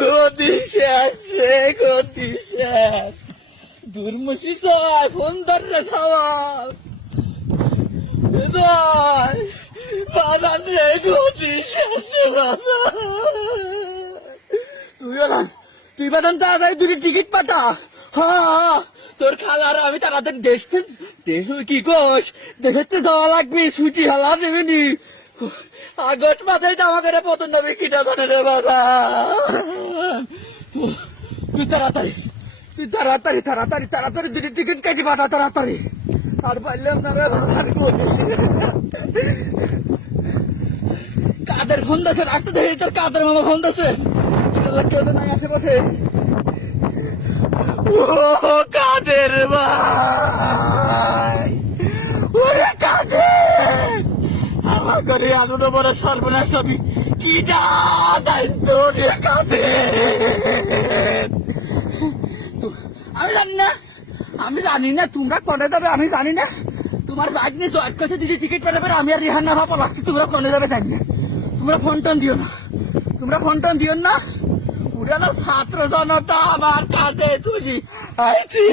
গতি শেষ রে গতি শেষ দুর্মুষি সবাই ফোন ধরে সবাই বাদান রে গতি শেষ তুই বাদান তুই বাদান তাড়াতাড়ি দুটি টিকিট পাঠা হ্যাঁ তোর খালার আমি তাড়াতাড়ি দেশ থেকে- কি কোষ দেশের যাওয়া লাগবে ছুটি হালা দেবেনি আগস্ট মাসেই তো আমাকে রে পতন নবী কিটা করে রে বাবা তুই তাড়াতাড়ি তুই তাড়াতাড়ি তাড়াতাড়ি তাড়াতাড়ি দুটি টিকিট কেটে পাঠা, তাড়াতাড়ি। আর পারলাম না রে কাদের ফোন দিছে রাখতে দেখি তোর কাদের মামা ফোন দিছে কেউ তো নাই আশেপাশে। ও কাদের ভাই? ওরে কাদের? আমার করে বড় সর্বনাশ কি দায়িত্ব আমি জানি না। আমি জানি না তোমরা কনে যাবে, আমি জানি না। তোমার বাইক নিয়ে জয়েট করছে দিদি টিকিট পেলে পরে আমি আর রিহান না ভাবো লাগছে তোমরা কনে যাবে জানি না। তোমরা ফোন টোন দিও না। তোমরা ফোন টোন দিও না। পুরানো ছাত্র জনতা আমার কাছে তুলি। আইছি